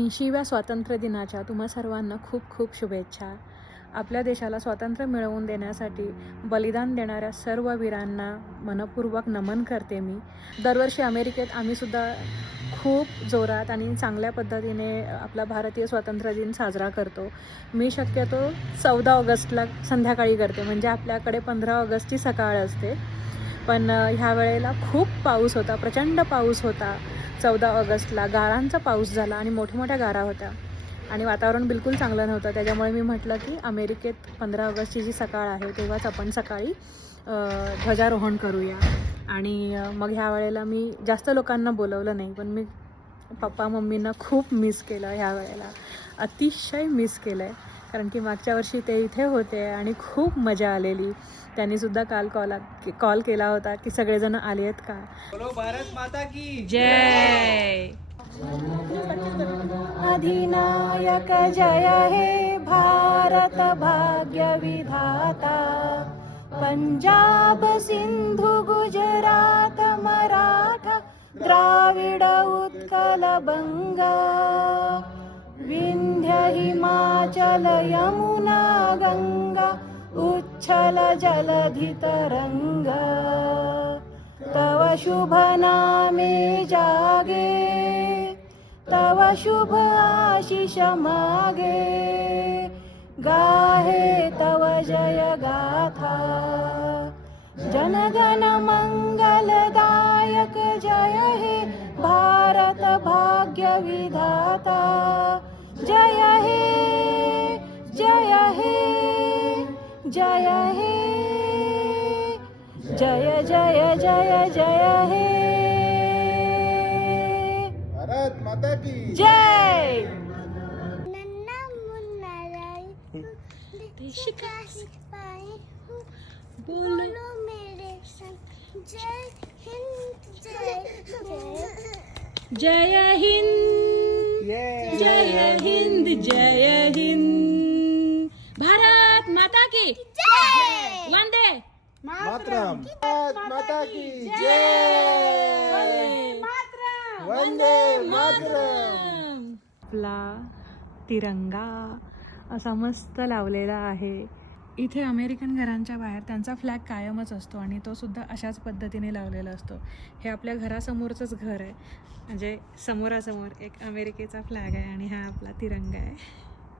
80व्या स्वातंत्र्य दिनाच्या तुम्हा सर्वांना खूप खूप शुभेच्छा. आपल्या देशाला स्वातंत्र्य मिळवून देण्यासाठी बलिदान देणाऱ्या सर्व वीरांना मनपूर्वक नमन करते मी. दरवर्षी अमेरिकेत आम्हीसुद्धा खूप जोरात आणि चांगल्या पद्धतीने आपला भारतीय स्वातंत्र्य दिन साजरा करतो. मी शक्यतो 14 ऑगस्टला संध्याकाळी करते, म्हणजे आपल्याकडे 15 ऑगस्टची सकाळ असते. पण ह्या वेळेला खूप पाऊस होता, प्रचंड पाऊस होता. 14 ऑगस्टला गारांचा पाऊस झाला आणि मोठमोठ्या गारा होत्या आणि वातावरण बिलकुल चांगलं नव्हतं. त्याच्यामुळे मी म्हटलं की अमेरिकेत 15 ऑगस्टची जी सकाळ आहे तेव्हाच आपण सकाळी ध्वजारोहण करूया. आणि मग ह्या वेळेला मी जास्त लोकांना बोलवलं नाही, पण मी पप्पा मम्मींना खूप मिस केलं. ह्या वेळेला अतिशय मिस केलं आहे, कारण की मागच्या वर्षी ते इथे होते आणि खूप मजा आलेली. त्यांनीसुद्धा काल कॉल केला होता की सगळेजण आले आहेत का. बोलो भारत माता की जय. अधिनायक जय हे भारत भाग्य विधाता. पंजाब सिंधु गुजरात मराठा द्राविड उत्कल बंगा. विंध्य हिमाचल यमुना गंगा उच्छल जलधि तरंगा. तव शुभ नामे जागे, तव शुभ आशीष मागे. गाहे तव जय गाथा. जनगण मंगलदायक जय हे भारत भाग्य विधाता. जय हे जय हे जय हे जय जय जय जय हे भारत माता की जय. नन्ना मुन्ना लाई देश का सिपाही हूँ, बोलो मेरे संग जय हिंद जय जय हिंद जय हिंद जय हिंद. भारत माता की जय. वंदे मातरम. भारत माता की जय. वंदे मातरम. आपला तिरंगा असा मस्त लावलेला आहे. इथे अमेरिकन घरांच्या बाहेर त्यांचा फ्लॅग कायमच असतो आणि तो सुद्धा अशाच पद्धतीने लावलेला असतो. हे आपल्या घरासमोरचंच घर आहे, म्हणजे समोरासमोर एक अमेरिकेचा फ्लॅग आहे आणि हा आपला तिरंगा आहे.